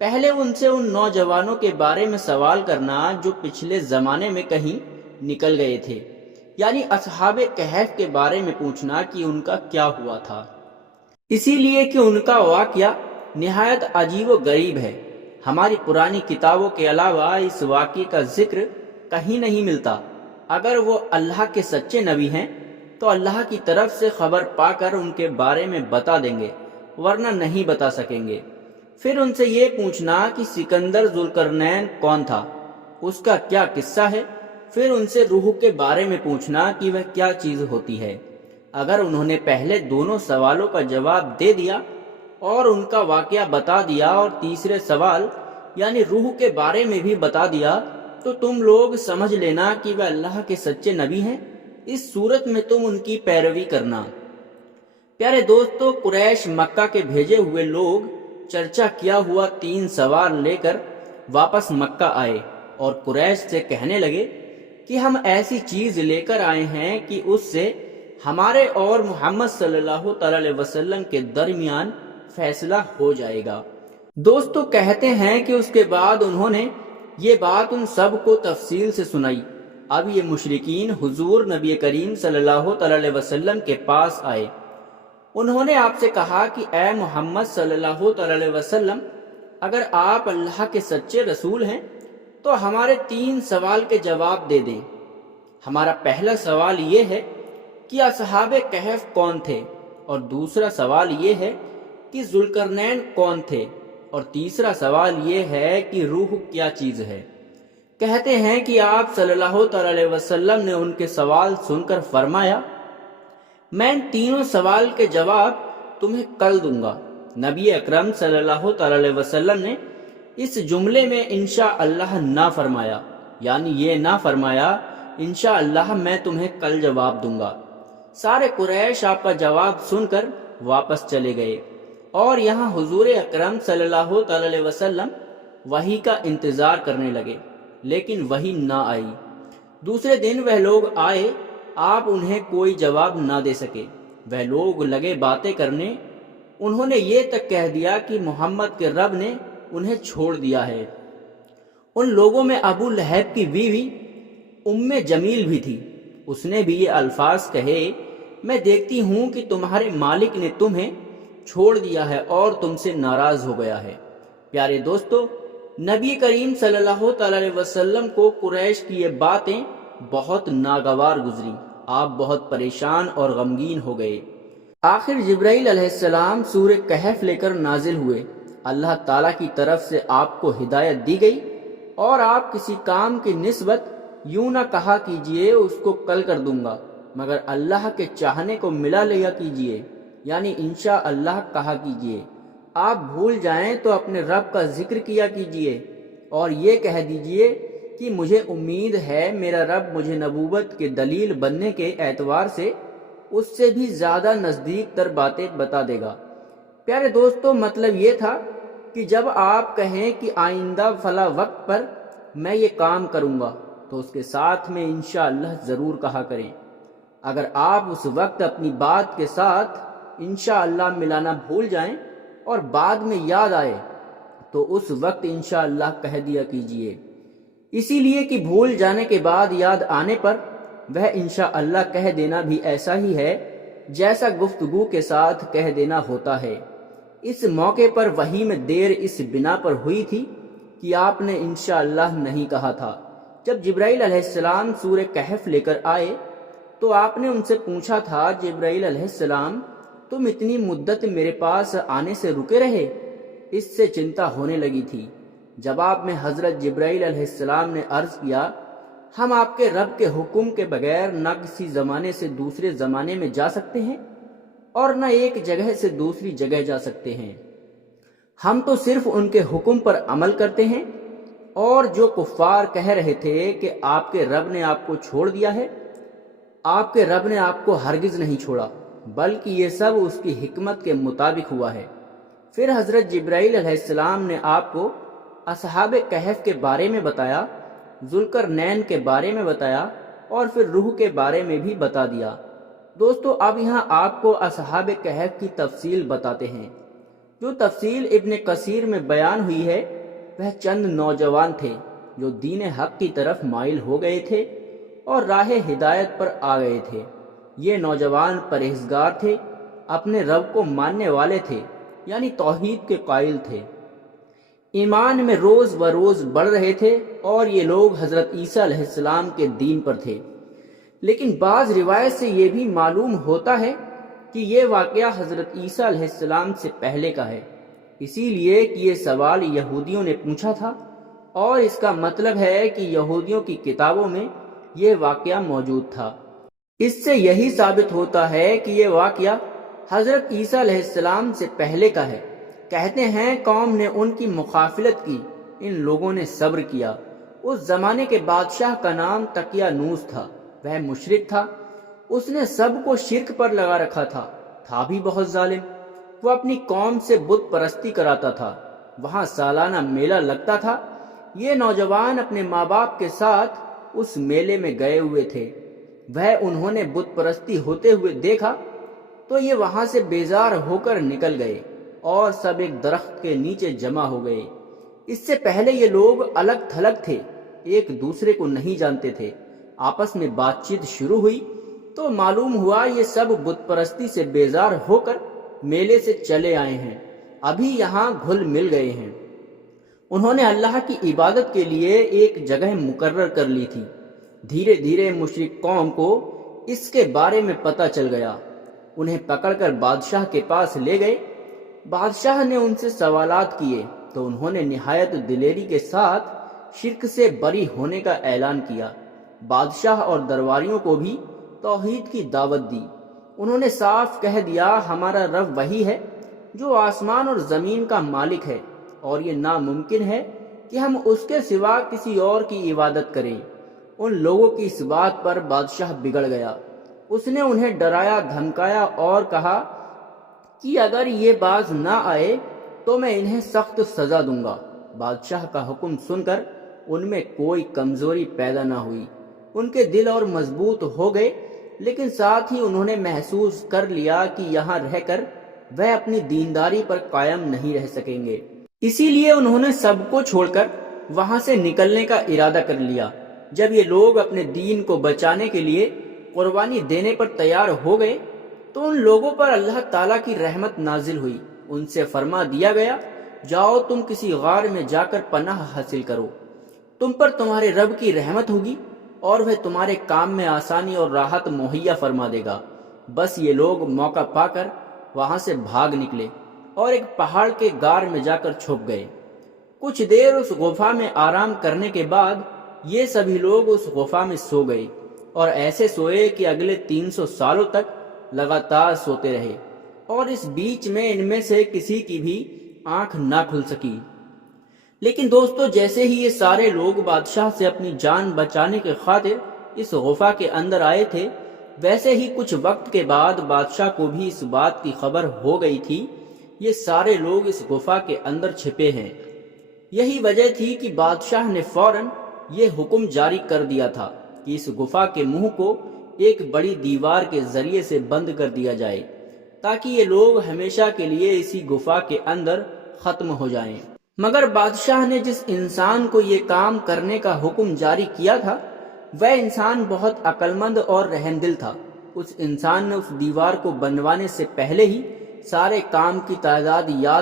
پہلے ان سے ان نوجوانوں کے بارے میں سوال کرنا جو پچھلے زمانے میں کہیں نکل گئے تھے، یعنی اصحاب کہف کے بارے میں پوچھنا کہ ان کا کیا ہوا تھا، اسی لیے کہ ان کا واقعہ نہایت عجیب و غریب ہے۔ ہماری پرانی کتابوں کے علاوہ اس واقعے کا ذکر کہیں نہیں ملتا۔ اگر وہ اللہ کے سچے نبی ہیں تو اللہ کی طرف سے خبر پا کر ان کے بارے میں بتا دیں گے، ورنہ نہیں بتا سکیں گے۔ پھر ان سے یہ پوچھنا کہ سکندر ذوالقرنین کون تھا، اس کا کیا قصہ ہے۔ پھر ان سے روح کے بارے میں پوچھنا کہ وہ کیا چیز ہوتی ہے۔ اگر انہوں نے پہلے دونوں سوالوں کا جواب دے دیا اور ان کا واقعہ بتا دیا اور تیسرے سوال یعنی روح کے بارے میں بھی بتا دیا تو تم لوگ سمجھ لینا کہ وہ اللہ کے سچے نبی ہیں۔ اس صورت میں تم ان کی پیروی کرنا۔ پیارے دوستو، قریش مکہ کے بھیجے ہوئے لوگ چرچا کیا ہوا 3 سوال لے کر واپس مکہ آئے اور قریش سے کہنے لگے کہ ہم ایسی چیز لے کر آئے ہیں کہ اس سے ہمارے اور محمد صلی اللہ تعالی علیہ وسلم کے درمیان فیصلہ ہو جائے گا۔ دوستو کہتے ہیں کہ اس کے بعد انہوں نے یہ بات ان سب کو تفصیل سے سنائی۔ اب یہ مشرکین حضور نبی کریم صلی اللہ تعالی علیہ وسلم کے پاس آئے۔ انہوں نے آپ سے کہا کہ اے محمد صلی اللہ تعالی علیہ وسلم، اگر آپ اللہ کے سچے رسول ہیں تو ہمارے 3 سوال کے جواب دے دیں۔ ہمارا پہلا سوال یہ ہے کہ اصحاب کہف کون تھے، اور دوسرا سوال یہ ہے کہ ذوالقرنین کون تھے، اور تیسرا سوال یہ ہے کہ روح کیا چیز ہے۔ کہتے ہیں کہ آپ صلی اللہ تعالی علیہ وسلم نے ان کے سوال سن کر فرمایا، میں ان تینوں سوال کے جواب تمہیں کل دوں گا۔ نبی اکرم صلی اللہ تعالی علیہ وسلم نے اس جملے میں انشاءاللہ نہ فرمایا، یعنی یہ نہ فرمایا انشاءاللہ میں تمہیں کل جواب دوں گا۔ سارے قریش آپ کا جواب سن کر واپس چلے گئے اور یہاں حضور اکرم صلی اللہ تعالی علیہ وسلم وحی کا انتظار کرنے لگے، لیکن وحی نہ آئی۔ دوسرے دن وہ لوگ آئے، آپ انہیں کوئی جواب نہ دے سکے۔ وہ لوگ لگے باتیں کرنے، انہوں نے یہ تک کہہ دیا کہ محمد کے رب نے انہیں چھوڑ دیا ہے۔ ان لوگوں میں ابو لہب کی بیوی ام جمیل بھی تھی۔ اس نے بھی یہ الفاظ کہے، میں دیکھتی ہوں کہ تمہارے مالک نے تمہیں چھوڑ دیا ہے اور تم سے ناراض ہو گیا ہے۔ پیارے دوستو، نبی کریم صلی اللہ تعالی علیہ وسلم کو قریش کی یہ باتیں بہت ناگوار گزری۔ آپ بہت پریشان اور غمگین ہو گئے۔ آخر جبرائیل علیہ السلام سورہ کہف لے کر نازل ہوئے۔ اللہ تعالیٰ کی طرف سے آپ کو ہدایت دی گئی اور آپ کسی کام کی نسبت یوں نہ کہا کیجئے اس کو کل کر دوں گا، مگر اللہ کے چاہنے کو ملا لیا کیجئے، یعنی انشاءاللہ کہا کیجئے۔ آپ بھول جائیں تو اپنے رب کا ذکر کیا کیجئے اور یہ کہہ دیجئے کہ مجھے امید ہے میرا رب مجھے نبوت کے دلیل بننے کے اعتبار سے اس سے بھی زیادہ نزدیک تر باتیں بتا دے گا۔ پیارے دوستو، مطلب یہ تھا کہ جب آپ کہیں کہ آئندہ فلاں وقت پر میں یہ کام کروں گا تو اس کے ساتھ میں انشاءاللہ ضرور کہا کریں۔ اگر آپ اس وقت اپنی بات کے ساتھ انشاءاللہ ملانا بھول جائیں اور بعد میں یاد آئے تو اس وقت انشاءاللہ کہہ دیا کیجئے، اسی لیے کہ بھول جانے کے بعد یاد آنے پر وہ انشاءاللہ کہہ دینا بھی ایسا ہی ہے جیسا گفتگو کے ساتھ کہہ دینا ہوتا ہے۔ اس موقع پر وحی میں دیر اس بنا پر ہوئی تھی کہ آپ نے انشاءاللہ نہیں کہا تھا۔ جب جبرائیل علیہ السلام سورہ کہف لے کر آئے تو آپ نے ان سے پوچھا تھا، جبرائیل علیہ السلام تم اتنی مدت میرے پاس آنے سے رکے رہے؟ اس سے چنتا ہونے لگی تھی۔ جواب میں حضرت جبرائیل علیہ السلام نے عرض کیا، ہم آپ کے رب کے حکم کے بغیر نہ کسی زمانے سے دوسرے زمانے میں جا سکتے ہیں اور نہ ایک جگہ سے دوسری جگہ جا سکتے ہیں۔ ہم تو صرف ان کے حکم پر عمل کرتے ہیں، اور جو کفار کہہ رہے تھے کہ آپ کے رب نے آپ کو چھوڑ دیا ہے، آپ کے رب نے آپ کو ہرگز نہیں چھوڑا، بلکہ یہ سب اس کی حکمت کے مطابق ہوا ہے۔ پھر حضرت جبرائیل علیہ السلام نے آپ کو اصحاب کہف کے بارے میں بتایا، ذوالقرنین کے بارے میں بتایا اور پھر روح کے بارے میں بھی بتا دیا۔ دوستو، اب یہاں آپ کو اصحاب کہف کی تفصیل بتاتے ہیں۔ جو تفصیل ابن کثیر میں بیان ہوئی ہے وہ چند نوجوان تھے جو دین حق کی طرف مائل ہو گئے تھے اور راہ ہدایت پر آ گئے تھے۔ یہ نوجوان پرہیزگار تھے، اپنے رب کو ماننے والے تھے، یعنی توحید کے قائل تھے، ایمان میں روز بروز بڑھ رہے تھے، اور یہ لوگ حضرت عیسیٰ علیہ السلام کے دین پر تھے۔ لیکن بعض روایت سے یہ بھی معلوم ہوتا ہے کہ یہ واقعہ حضرت عیسیٰ علیہ السلام سے پہلے کا ہے، اسی لیے کہ یہ سوال یہودیوں نے پوچھا تھا، اور اس کا مطلب ہے کہ یہودیوں کی کتابوں میں یہ واقعہ موجود تھا۔ اس سے یہی ثابت ہوتا ہے کہ یہ واقعہ حضرت عیسیٰ علیہ السلام سے پہلے کا ہے۔ کہتے ہیں قوم نے ان کی مخالفت کی، ان لوگوں نے صبر کیا۔ اس زمانے کے بادشاہ کا نام تقیانوس تھا، وہ مشرک تھا، اس نے سب کو شرک پر لگا رکھا تھا بھی بہت ظالم۔ وہ اپنی قوم سے بت پرستی کراتا تھا، وہاں سالانہ میلہ لگتا تھا۔ یہ نوجوان اپنے ماں باپ کے ساتھ اس میلے میں گئے ہوئے تھے، انہوں نے بت پرستی ہوتے ہوئے دیکھا تو یہ وہاں سے بیزار ہو کر نکل گئے اور سب ایک درخت کے نیچے جمع ہو گئے۔ اس سے پہلے یہ لوگ الگ تھلگ تھے، ایک دوسرے کو نہیں جانتے تھے۔ آپس میں بات چیت شروع ہوئی تو معلوم ہوا یہ سب بت پرستی سے بیزار ہو کر میلے سے چلے آئے ہیں، ابھی یہاں گھل مل گئے ہیں۔ انہوں نے اللہ کی عبادت کے لیے ایک جگہ مقرر کر لی تھی۔ دھیرے دھیرے مشرک قوم کو اس کے بارے میں پتہ چل گیا، انہیں پکڑ کر بادشاہ کے پاس لے گئے۔ بادشاہ نے ان سے سوالات کیے تو انہوں نے نہایت دلیری کے ساتھ شرک سے بری ہونے کا اعلان کیا۔ بادشاہ اور درباریوں کو بھی توحید کی دعوت دی۔ انہوں نے صاف کہہ دیا ہمارا رب وہی ہے جو آسمان اور زمین کا مالک ہے، اور یہ ناممکن ہے کہ ہم اس کے سوا کسی اور کی عبادت کریں۔ ان لوگوں کی اس بات پر بادشاہ بگڑ گیا۔ اس نے انہیں ڈرایا دھمکایا اور کہا کہ اگر یہ باز نہ آئے تو میں انہیں سخت سزا دوں گا۔ بادشاہ کا حکم سن کر ان میں کوئی کمزوری پیدا نہ ہوئی، ان کے دل اور مضبوط ہو گئے، لیکن ساتھ ہی انہوں نے محسوس کر لیا کہ یہاں رہ کر وہ اپنی دینداری پر قائم نہیں رہ سکیں گے۔ اسی لیے انہوں نے سب کو چھوڑ کر وہاں سے نکلنے کا ارادہ کر لیا۔ جب یہ لوگ اپنے دین کو بچانے کے لیے قربانی دینے پر تیار ہو گئے تو ان لوگوں پر اللہ تعالیٰ کی رحمت نازل ہوئی۔ ان سے فرما دیا گیا جاؤ تم کسی غار میں جا کر پناہ حاصل کرو، تم پر تمہارے رب کی رحمت ہوگی اور وہ تمہارے کام میں آسانی اور راحت مہیا فرما دے گا۔ بس یہ لوگ موقع پا کر وہاں سے بھاگ نکلے اور ایک پہاڑ کے غار میں جا کر چھپ گئے۔ کچھ دیر اس غفا میں آرام کرنے کے بعد یہ سبھی لوگ اس غفا میں سو گئے، اور ایسے سوئے کہ اگلے 300 سالوں تک لگاتار سوتے رہے، اور اس بیچ میں ان میں سے کسی کی بھی آنکھ نہ کھل سکی۔ لیکن دوستو، جیسے ہی یہ سارے لوگ بادشاہ سے اپنی جان بچانے کے خاطر اس غفا کے اندر آئے تھے، ویسے ہی کچھ وقت کے بعد بادشاہ کو بھی اس بات کی خبر ہو گئی تھی یہ سارے لوگ اس غفا کے اندر چھپے ہیں۔ یہی وجہ تھی کہ بادشاہ نے فوراً یہ حکم جاری کر دیا تھا کہ اس غفا کے منہ کو ایک بڑی دیوار کے ذریعے سے بند کر دیا جائے تاکہ یہ لوگ ہمیشہ کے لیے اسی غفا کے اندر ختم ہو جائیں۔ مگر بادشاہ نے جس انسان کو یہ کام کرنے کا حکم جاری کیا تھا وہ انسان بہت عقل مند اور رحم دل تھا۔ اس انسان نے اس دیوار کو بنوانے سے پہلے ہی سارے کام کی تعداد یاد